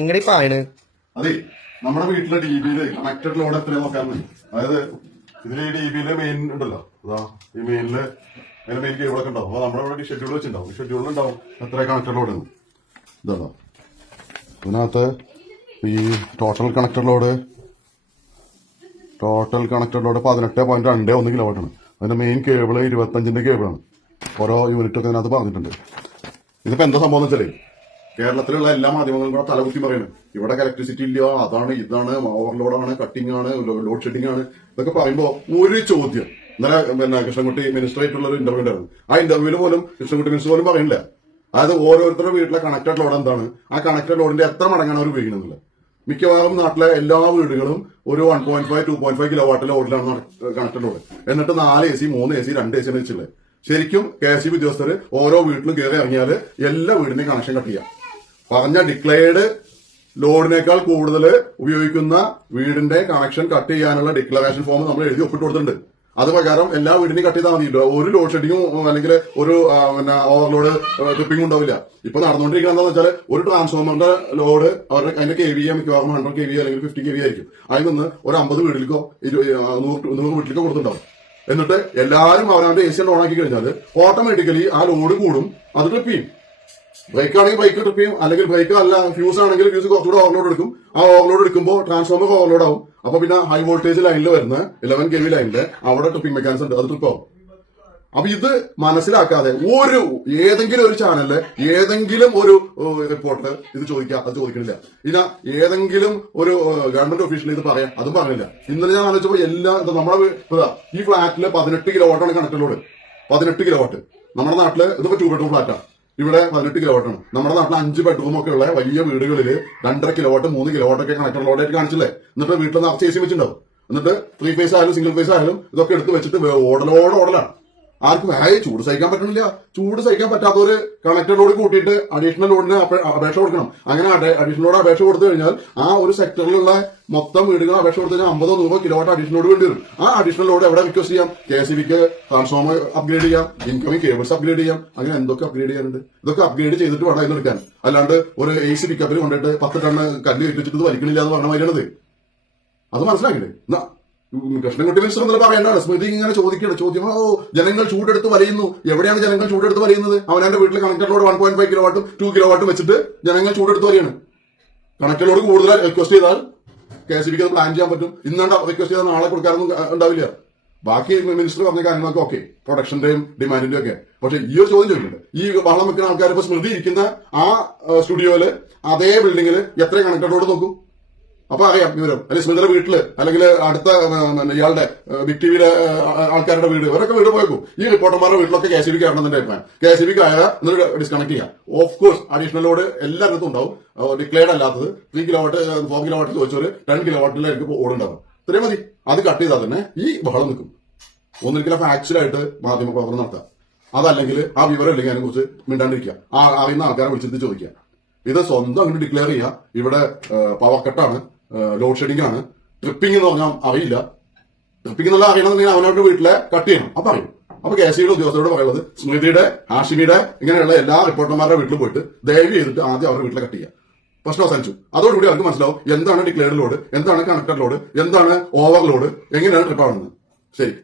എങ്ങനെ പായണ്? അതെ, നമ്മുടെ വീട്ടിലെ DB-യില് കണക്റ്റഡ് ലോഡ് എത്രയാ നോക്കാറുണ്ട്. അതായത് ഇതിൽ ഈ DB-യിലെ മെയിൻ ഉണ്ടല്ലോ, അതാ ഈ മെയിൻ കേബിളൊക്കെ ഉണ്ടാവും. അപ്പൊ നമ്മുടെ ഇവിടെ ഷെഡ്യൂൾ വെച്ചിട്ടുണ്ടാവും. ഈ ഷെഡ്യൂളിൽ ഉണ്ടാവും എത്ര കണക്റ്റഡ് ലോഡ് എന്ന്. ഇതാണോ ഇതിനകത്ത് ഈ ടോട്ടൽ കണക്റ്റഡ് ലോഡ് 18.21 കിലോവാട്ടാണ്. അതിന്റെ മെയിൻ കേബിള് 25-ന്റെ കേബിളാണ്. ഓരോ യൂണിറ്റ് ഒക്കെ ഇതിനകത്ത് പറഞ്ഞിട്ടുണ്ട്. ഇതിപ്പോ എന്താ സംഭവം എന്ന് വെച്ചാല്, കേരളത്തിലുള്ള എല്ലാ മാധ്യമങ്ങളും കൂടെ തലകുത്തി പറയുന്നത് ഇവിടെ ഇലക്ട്രിസിറ്റി ഇല്ല, അതാണ് ഇതാണ്, ഓവർലോഡാണ്, കട്ടിംഗ് ആണ്, ലോഡ് ഷെഡിംഗ് ആണ്. ഇതൊക്കെ പറയുമ്പോ ഒരു ചോദ്യം, ഇന്നലെ കൃഷ്ണൻകുട്ടി മിനിസ്റ്റർ ആയിട്ടുള്ള ഒരു ഇന്റർവ്യൂ ഉണ്ടായിരുന്നു. ആ ഇന്റർവ്യൂവിൽ പോലും കൃഷ്ണൻകുട്ടി മിനിസ്റ്റർ പോലും പറയുന്നില്ല. അതായത് ഓരോരുത്തരുടെ വീട്ടിലെ കണക്റ്റഡ് ലോഡ് എന്താണ്, ആ കണക്റ്റഡ് ലോഡിന്റെ എത്ര മടങ്ങാണ് അവർ ഉപയോഗിക്കുന്നത്. മിക്കവാറും നാട്ടിലെ എല്ലാ വീടുകളും ഒരു 1.5 2.5 കിലോവാട്ട് ലോഡിലാണ് കണക്റ്റഡ് ലോഡ്. എന്നിട്ട് 4 AC 3 AC 2 AC വെച്ചുള്ളത്. ശരിക്കും KSE ഉദ്യോഗസ്ഥർ ഓരോ വീട്ടിലും കയറി ഇറങ്ങിയാൽ എല്ലാ വീടിന്റെയും കണക്ഷൻ കട്ട് ചെയ്യാം. പറഞ്ഞ ഡിക്ലെയർഡ് ലോഡിനേക്കാൾ കൂടുതൽ ഉപയോഗിക്കുന്ന വീടിന്റെ കണക്ഷൻ കട്ട് ചെയ്യാനുള്ള ഡിക്ലറേഷൻ ഫോം നമ്മൾ എഴുതി ഒപ്പിട്ട് കൊടുത്തിട്ടുണ്ട്. അത് പ്രകാരം എല്ലാ വീടിനെയും കട്ട് ചെയ്താൽ മതിയല്ലോ. ഒരു ലോഡ് ഷെഡിങ്ങും അല്ലെങ്കിൽ ഒരു ഓവർലോഡ് ട്രിപ്പിംഗും ഉണ്ടാവില്ല. ഇപ്പൊ നടന്നുകൊണ്ടിരിക്കുന്നത് എന്താണെന്ന് വെച്ചാൽ, ഒരു ട്രാൻസ്ഫോമറിന്റെ ലോഡ് അവരുടെ അതിന്റെ KVA മിക്കവാറും 100 KVA അല്ലെങ്കിൽ 50 KVA ആയിരിക്കും. അതിൽ നിന്ന് ഒരു 50 വീട്ടിലേക്കോ 100 വീട്ടിലേക്കോ കൊടുത്തിട്ടുണ്ടാവും. എന്നിട്ട് എല്ലാവരും അവരവന്റെ AC ഓൺ ആക്കി കഴിഞ്ഞാൽ ഓട്ടോമാറ്റിക്കലി ആ ലോഡ് കൂടും, അത് ട്രിപ്പ് ചെയ്യും. ബ്രേക്ക് ആണെങ്കിൽ ബ്രേക്ക് ട്രിപ്പ് ചെയ്യും, അല്ലെങ്കിൽ ബ്രേക്ക് അല്ല ഫ്യൂസ് ആണെങ്കിൽ ഫ്യൂസ് കുറച്ചുകൂടെ ഓവർലോഡ് എടുക്കും. ആ ഓവർലോഡ് എടുക്കുമ്പോൾ ട്രാൻസ്ഫോമർ ഓവർലോഡ് ആവും. അപ്പൊ പിന്നെ ഹൈ വോൾട്ടേജ് ലൈനിൽ വരുന്ന 11 KV ലൈനില് അവിടെ ട്രിപ്പിംഗ് മെക്കാനിസം ഉണ്ട്, അത് ട്രിപ്പ് ആവും. അപ്പൊ ഇത് മനസ്സിലാക്കാതെ ഏതെങ്കിലും ഒരു ചാനലില് ഏതെങ്കിലും ഒരു റിപ്പോർട്ടർ ഇത് ചോദിക്കുക, അത് ചോദിക്കണില്ല. ഇല്ല ഏതെങ്കിലും ഒരു ഗവൺമെന്റ് ഒഫീഷ്യൽ ഇത് പറയാം, അതും പറഞ്ഞില്ല. ഇന്നലെ ഞാൻ ആലോചിച്ചപ്പോ നമ്മുടെ ഈ ഫ്ലാറ്റില് 18 കിലോവാട്ടാണ് കണക്റ്റഡ് ലോഡ്. 18 കിലോവാട്ട്. നമ്മുടെ നാട്ടില് ഇതിപ്പോ 2 ബെഡ്റൂം ഫ്ലാറ്റാണ്. ഇവിടെ 18 കിലോവാട്ടാണ്. നമ്മുടെ നാട്ടിൽ 5 ബെഡ്റൂം ഒക്കെ ഉള്ള വലിയ വീടുകളിൽ 2.5 കിലോവാട്ട് 3 കിലോവാട്ട് ഒക്കെ കണക്റ്റഡ് ലോഡായിട്ട് കാണിച്ചില്ലേ. എന്നിട്ട് വീട്ടിൽ നിന്ന് AC വെച്ചിട്ടുണ്ടാവും. എന്നിട്ട് 3 ഫേസ് ആയാലും സിംഗിൾ ഫേസ് ആയാലും ഇതൊക്കെ എടുത്ത് വെച്ചിട്ട് ഓടലാണ്. ആർക്കും ചൂട് സഹിക്കാൻ പറ്റണില്ല. ചൂട് സഹിക്കാൻ പറ്റാത്തവര് കണക്റ്റഡ് ലോഡ് കൂട്ടിയിട്ട് അഡീഷണൽ ലോഡിന് അപേക്ഷ കൊടുക്കണം. അങ്ങനെ അഡീഷണൽ ലോഡ് അപേക്ഷ കൊടുത്തു കഴിഞ്ഞാൽ ആ ഒരു സെക്ടറിലുള്ള മൊത്തം വീടുകൾ അപേക്ഷ കൊടുത്തു കഴിഞ്ഞാൽ 50-100 കിലോവാട്ട് അഡീഷണൽ ലോഡ് വേണ്ടി വരും. ആ അഡീഷണൽ ലോഡ് എവിടെ റിക്വസ്റ്റ് ചെയ്യാം? KSEBിക്ക് ട്രാൻസ്ഫോമർ അപ്ഗ്രേഡ് ചെയ്യാം, ഇൻകമിംഗ് കേബിൾസ് അപ്ഗ്രേഡ് ചെയ്യാം. അങ്ങനെ എന്തൊക്കെ അപ്ഗ്രേഡ് ചെയ്യാനുണ്ട്. ഇതൊക്കെ അപ്ഗ്രേഡ് ചെയ്തിട്ട് വേണം ഇതിനെടുക്കാൻ. അല്ലാണ്ട് ഒരു AC പിക്കപ്പിൽ കൊണ്ടിട്ട് 10 ടൺ കല്ല് കയറ്റിച്ചിട്ട് ഇത് വലിക്കണില്ല എന്ന് പറഞ്ഞ മാതിരിയാണത്. അത് മനസ്സിലാക്കില്ലേ? കൃഷ്ണൻകുട്ടി മിനിസ്റ്റർ എന്നല്ല പറയേണ്ടതാണ്. സ്മൃതി ഇങ്ങനെ ചോദ്യം ജനങ്ങൾ ചൂടെടുത്ത് വലയുന്നു. എവിടെയാണ് ജനങ്ങൾ ചൂടെടുത്ത് വലയുന്നത്? അവനവന്റെ വീട്ടിൽ കണക്റ്റഡ് ലോഡ് 1.5 കിലോവാട്ടും 2 കിലോവാട്ടും വെച്ചിട്ട് ജനങ്ങൾ ചൂടെടുത്ത് വലയാണ്. കണക്റ്റഡ് ലോഡ് കൂടുതൽ റിക്വസ്റ്റ് ചെയ്താൽ KSEBിക്ക് അത് പ്ലാൻ ചെയ്യാൻ പറ്റും. ഇന്നാണ്ട് റിക്വസ്റ്റ് ചെയ്താൽ നാളെ കൊടുക്കാറൊന്നും ഉണ്ടാവില്ല. ബാക്കി മിനിസ്റ്റർ പറഞ്ഞ കാര്യങ്ങളൊക്കെ ഓക്കെ, പ്രൊഡക്ഷന്റെയും ഡിമാൻഡിന്റെയും ഒക്കെ. പക്ഷെ ഈ ഒരു ചോദ്യം ചോദിക്കുന്നുണ്ട്. ഈ വള്ളം വെക്കുന്ന ആൾക്കാർ ഇപ്പൊ സ്മൃതി ഇരിക്കുന്ന ആ സ്റ്റുഡിയോയില് അതേ ബിൽഡിംഗിൽ എത്ര കണക്റ്റഡ് ലോഡ് നോക്കും. അപ്പൊ അറിയാം വിവരം. അല്ലെങ്കിൽ സ്മിതയുടെ വീട്ടില്, അല്ലെങ്കിൽ അടുത്ത ഇയാളുടെ ബിഗ് ടിവിയിലെ ആൾക്കാരുടെ വീട്, ഇവരൊക്കെ വീട് പോയേക്കും. ഈ റിപ്പോർട്ടർമാരുടെ വീട്ടിലൊക്കെ KSEBിക്ക് ആണെന്നതിന്റെ അഭിപ്രായം. KSEBിക്ക് ആയ എന്നിട്ട് ഡിസ്കണക്ട് ചെയ്യാം. ഓഫ് കോഴ്സ് അഡീഷണൽ ലോഡ് എല്ലായിടത്തും ഉണ്ടാവും. ഡിക്ലെയർഡ് അല്ലാത്തത് 3 കിലോവാട്ട് 4 കിലോവാട്ട് ചോദിച്ചവര് 10 കിലോവാട്ടിലായിരിക്കും ഓടുണ്ടാവും. ഇത്രയും മതി. അത് കട്ട് ചെയ്താൽ തന്നെ ഈ ബഹളം നിൽക്കും. ഒന്നിരിക്കലും ഫാക്ച്വലായിട്ട് മാധ്യമ പ്രവർത്തനം നടത്താം. അതല്ലെങ്കിൽ ആ വിവരം ഇല്ലെങ്കിൽ അതിനെ കുറിച്ച് മിണ്ടാണ്ടിരിക്കുക. അറിയുന്ന ആൾക്കാരെ വിളിച്ചിട്ട് ചോദിക്കുക. ഇത് സ്വന്തം അങ്ങനെ ഡിക്ലെയർ ചെയ്യുക. ഇവിടെ പവർ കട്ടാണ്, ലോഡ് ഷെഡിംഗ് ആണ്, ട്രിപ്പിംഗ് എന്ന് പറഞ്ഞാൽ അറിയില്ല. ട്രിപ്പിംഗ് എന്നുള്ള അറിയണമെന്നുണ്ടെങ്കിൽ അവനവരുടെ വീട്ടിലെ കട്ട് ചെയ്യണം. അപ്പൊ അറിയും. അപ്പൊ KSEBിയുടെ ഉദ്യോഗസ്ഥരോട് പറയുന്നത് സ്മൃതിയുടെ, ഹാഷിമിയുടെ ഇങ്ങനെയുള്ള എല്ലാ റിപ്പോർട്ടർമാരുടെ വീട്ടിൽ പോയിട്ട് ദയവ് ചെയ്തിട്ട് ആദ്യം അവരുടെ വീട്ടിലെ കട്ട് ചെയ്യുക. പ്രശ്നം അവസാനിച്ചു. അതോടുകൂടി അവർക്ക് മനസ്സിലാവും എന്താണ് ഡിക്ലെയർഡ് ലോഡ്, എന്താണ് കണക്റ്റഡ് ലോഡ്, എന്താണ് ഓവർലോഡ്, എങ്ങനെയാണ് ട്രിപ്പ് ആവുന്നത്. ശരി.